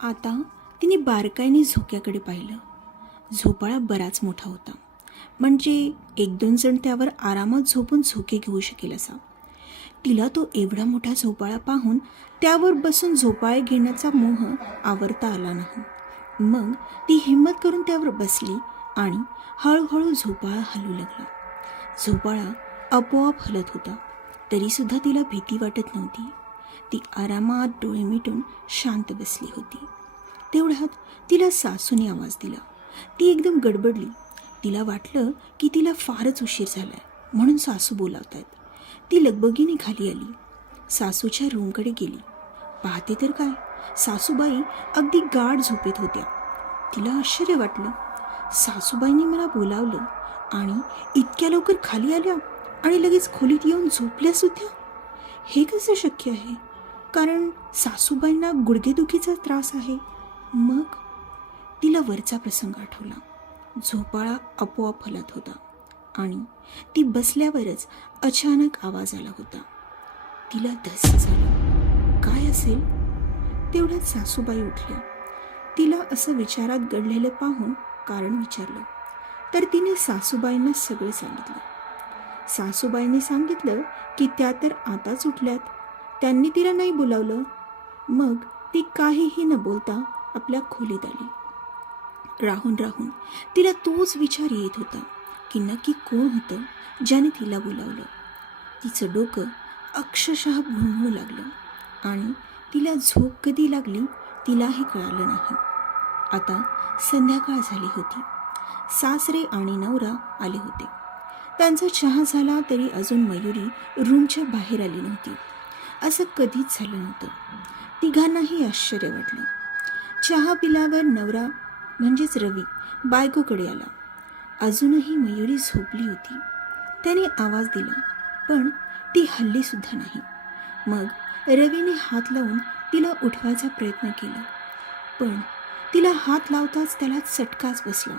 आता तिने बारकाईने झोक्याकडे पाहिलं. झोपाळा बराच मोठा होता, म्हणजे 1-2 जण त्यावर आरामात झोपून झोके घेऊ शकेल असा. तिला तो एवढा मोठा झोपाळा पाहून त्यावर बसून झोपाळे घेण्याचा मोह आवरता आला नाही. मग ती हिंमत करून त्यावर बसली आणि हळूहळू झोपाळा हलू लागला. झोपाळा आपोआप हलत होता, तरीसुद्धा तिला भीती वाटत नव्हती. ती आरामात डोळे मिटून शांत बसली होती. तेवढ्यात तिला सासूने आवाज दिला. ती एकदम गडबडली. तिला वाटलं की तिला फारच उशीर झालाय म्हणून सासू बोलावतायत. ती लगबगीने खाली आली. सासूच्या रूमकडे गेली. पाहते तर काय, सासूबाई अगदी गाढ झोपेत होत्या. तिला आश्चर्य वाटलं. सासूबाईंनी मला बोलावलं आणि इतक्या लवकर खाली आल्या आणि लगेच खोलीत येऊन झोपल्या सुद्धा. हे कसं शक्य आहे? कारण सासूबाईंना गुडघेदुखीचा त्रास आहे. मग तिला वरचा प्रसंग आठवला. झोपाळा आपोआप हलत होता आणि ती बसल्यावरच अचानक आवाज आला होता. तिला धस झालं. काय असेल? तेवढ्यात सासूबाई उठल्या. तिला असं विचारात गडलेलं पाहून कारण विचारलं, तर तिने सासूबाईंना सगळं सांगितलं. सासूबाईंनी सांगितलं की त्या तर आताच उठल्यात, त्यांनी तिला नाही बोलावलं. मग ती काहीही न बोलता आपल्या खोलीत आली. राहून राहून तिला तोच विचार येत होता की नक्की कोण होतं ज्याने तिला बोलावलं. तिचं डोकं अक्षरशः भुणभुणू लागलं आणि तिला झोप कधी लागली तिलाही कळालं नाही. आता संध्याकाळ झाली होती. सासरे आणि नवरा आले होते. त्यांचा चहा झाला तरी अजून मयुरी रूमच्या बाहेर आली नव्हती. असं कधीच झालं नव्हतं. तिघांनाही आश्चर्य वाटलं. चहा पिल्यावर नवरा म्हणजेच रवी बायकोकडे आला. अजूनही मयुरी झोपली होती. त्याने आवाज दिला, पण ती हल्ली सुद्धा नाही. मग रवीने हात लावून तिला उठवायचा प्रयत्न केला, पण तिला हात लावताच त्याला चटकाच बसला.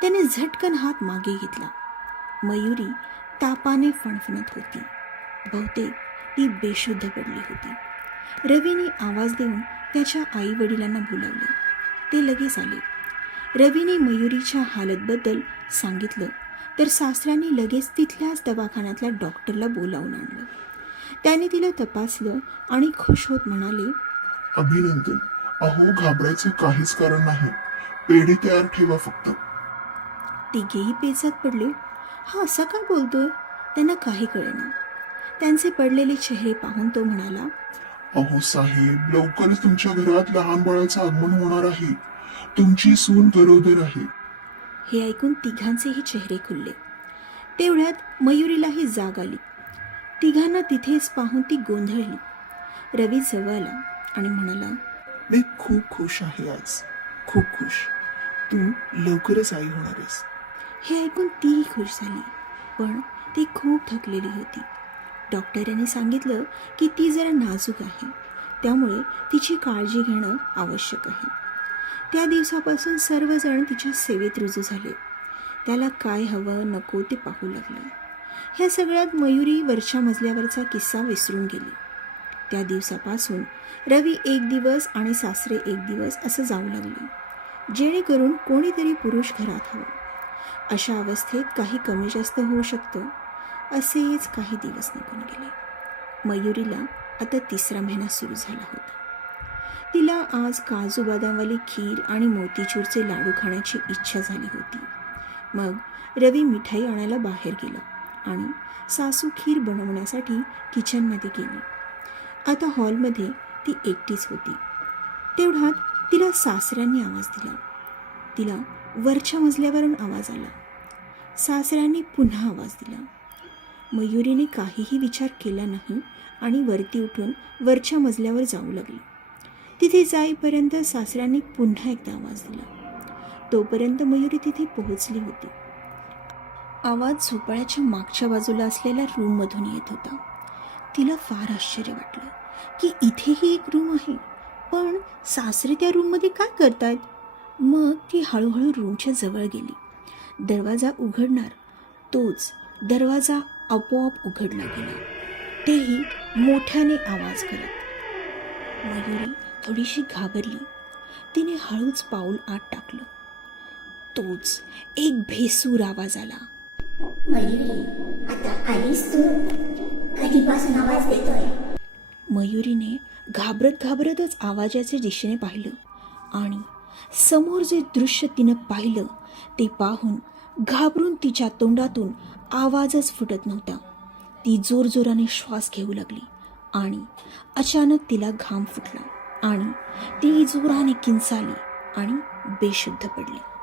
त्याने झटकन हात मागे घेतला. मयुरी तापाने फणफणत होती. बहुतेक ती बेशुद्ध पडली होती. रवीने आवाज देऊन त्याच्या आई वडिलांना बोलावलं. ते लगेच आले. रवीने मयुरीच्या हालतबद्दल सांगितलं तर सासऱ्यांनी लगेच तिथल्याच दवाखान्यातल्या डॉक्टरला बोलावून आणलं. त्याने तिला तपासलं आणि खुश होत म्हणाले, अभिनंदन. अहो, घाबरायचं काहीच कारण नाही. पेढी तयार ठेवा फक्त. तिघेही पेचात पडले. हा असा का बोलतोय? त्यांना काही कळेना. त्यांचे पडलेले चेहरे पाहून तो म्हणाला, अहो साहेब, लवकरच तुमच्या घरात लहान बाळाचं आगमन होणार आहे. तुमची सून गरोदर आहे. हे ऐकून तिघांचेही चेहरे खुलले. तेवढ्यात मयुरीलाही जाग आली. तिघांना तिथेच पाहून ती गोंधळली. रवी जवळ आला आणि म्हणाला, मी खूप खुश आहे आज, खूप खुश. तू लवकरच आई होणार आहेस. हे ऐकून तीही खुश झाली, पण ती खूप थकलेली होती. डॉक्टरांनी सांगितलं की ती जरा नाजूक आहे, त्यामुळे तिची काळजी घेणं आवश्यक आहे. त्या दिवसापासून सर्वजण तिच्या सेवेत रुजू झाले. त्याला काय हवं नको ते पाहू लागलं. ह्या सगळ्यात मयुरी वरच्या मजल्यावरचा किस्सा विसरून गेली. त्या दिवसापासून रवी 1 दिवस आणि सासरे 1 दिवस असं जाऊ लागले, जेणेकरून कोणीतरी पुरुष घरात हवा. अशा अवस्थेत काही कमी जास्त होऊ शकतं. असेच काही दिवस निघून गेले. मयुरीला आता 3रा महिना सुरू झाला होता. तिला आज काजू बदामवाली खीर आणि मोतीचूरचे लाडू खाण्याची इच्छा झाली होती. मग रवी मिठाई आणायला बाहेर गेला आणि सासू खीर बनवण्यासाठी किचनमध्ये गेली. आता हॉलमध्ये ती एकटीच होती. तेवढ्यात तिला सासऱ्यांनी आवाज दिला. तिला वरच्या मजल्यावरून आवाज आला. सासऱ्यांनी पुन्हा आवाज दिला. मयुरीने काहीही विचार केला नाही आणि वरती उठून वरच्या मजल्यावर जाऊ लागली. तिथे जाईपर्यंत सासऱ्यांनी पुन्हा एकदा आवाज दिला. तोपर्यंत मयुरी तिथे पोहोचली होती. आवाज झोपाळ्याच्या मागच्या बाजूला असलेल्या रूममधून येत होता. तिला फार आश्चर्य वाटलं की इथेही एक रूम आहे, पण सासरे त्या रूममध्ये काय करतायत? मग ती हळूहळू रूमच्या जवळ गेली. दरवाजा उघडणार तोच दरवाजा आपोआप उघडला गेला, तेही मोठ्याने आवाज करत. मयुरी थोडीशी घाबरली. तिने हळूच पाऊल आत टाकलं. तोच एक भेसूर आवाज आला. मयुरी, आता आलीस तू? कधीपासून आवाज देतोय? मयुरीने घाबरत घाबरतच आवाजाच्या दिशेने पाहिलं आणि समोर जे दृश्य तिनं पाहिलं ते पाहून घाबरून तिच्या तोंडातून आवाजच फुटत नव्हता. ती जोरजोराने श्वास घेऊ लागली आणि अचानक तिला घाम फुटला आणि ती जोराने किंचाळली आणि बेशुद्ध पडली.